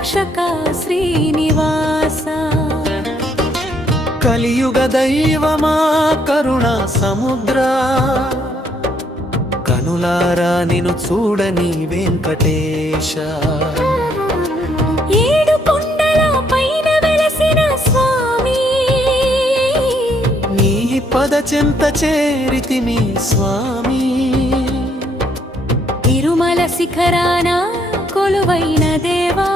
రక్షక శ్రీనివాస కలియుగ దైవమా కరుణ సముద్ర కనులారా నిన్ను చూడని వెంకటేశ ఏడు కొండల పైన వెలసిన స్వామి నీ పద చెంత చేరితిమి స్వామి తిరుమల శిఖరాన కొలువైన దేవా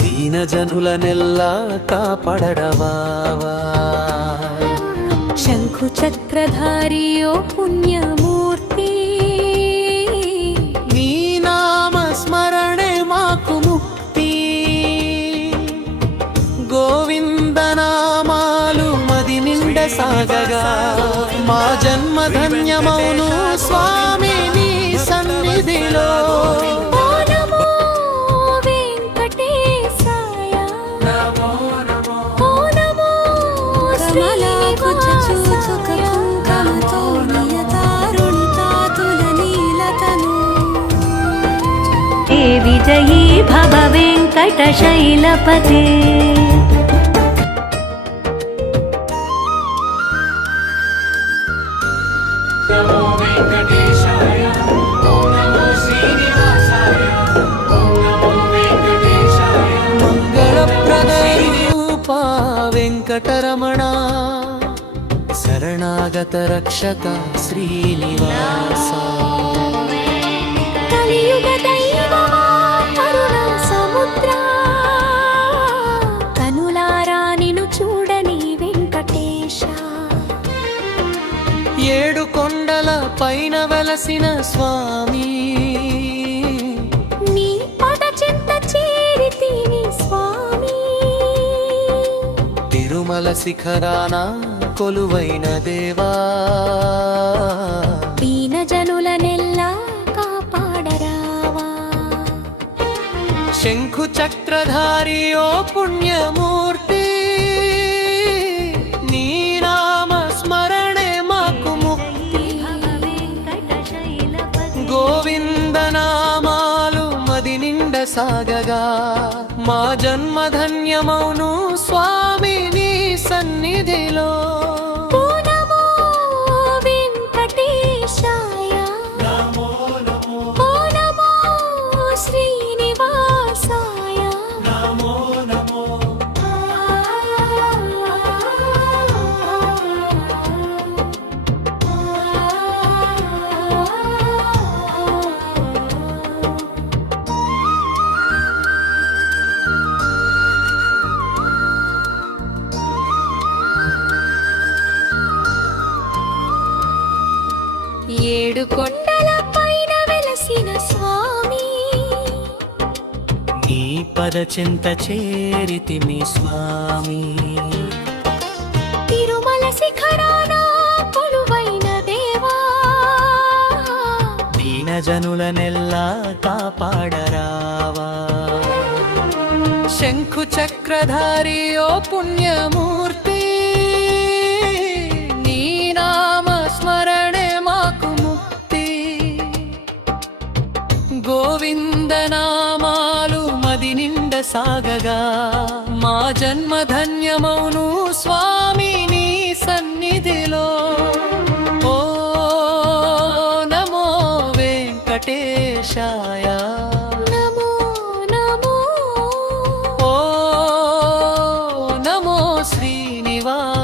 దీన జనులనెల్లా కాపాడడవా శంఖు చక్రధారి ఓ పుణ్యమూర్తి నీ నామ స్మరణే మాకు ముక్తి గోవింద నామాలు మది నిండ సాగగా మా జన్మ ధన్యమౌను స్వామి నీ సన్నిధిలో ఓ నమో వెంకటేశాయ ఓ నమో శ్రీనివాసాయ విజయీ భవ వెంకటశైలపతే నమో వెంకటేశాయ ఓం నమో శ్రీనివాసాయ ఓం నమో వెంకటేశాయ మంగళప్రద రూప వెంకటరమణ శరణాగత రక్షక శ్రీనివాస కలియుగ దైవమా కరుణ సముద్ర కనులారా నిన్ను చూడని వెంకటేశ ఏడు కొండల పైన వెలసిన స్వామి నీ పద చెంత చేరితిని స్వామి తిరుమల శిఖరాన కొలువైన దేవా దీన జనులనెల్లా కాపాడరావా శంఖు చక్రధారి ఓ పుణ్యమూర్తి నీ నామ స్మరణే మాకు ముక్తి గోవింద నామాలు మది నిండ సాగగా మా జన్మ ధన్యమౌను స్వామి నీ సన్నిధిలో ఓ నమో వెంకటేశాయ ఓ నమో శ్రీనివాసాయ ఏడు కొండల పైన వెలసిన స్వామి నీ పద చింత చేరితిమి స్వామి తిరుమల శిఖరాన కొలువైన దేవా దీన జనులనెల్లా కాపాడరావా శంఖు చక్రధారి ఓ పుణ్యమూర్తి నీ నామ స్మరణే మాకు ముక్తి గోవింద నామాలు మది నిండ సాగగా మా జన్మ ధన్యమౌను స్వామి నీ సన్నిధిలో ఓ నమో వెంకటేశాయ నమో నమో ఓ నమో శ్రీనివాసాయ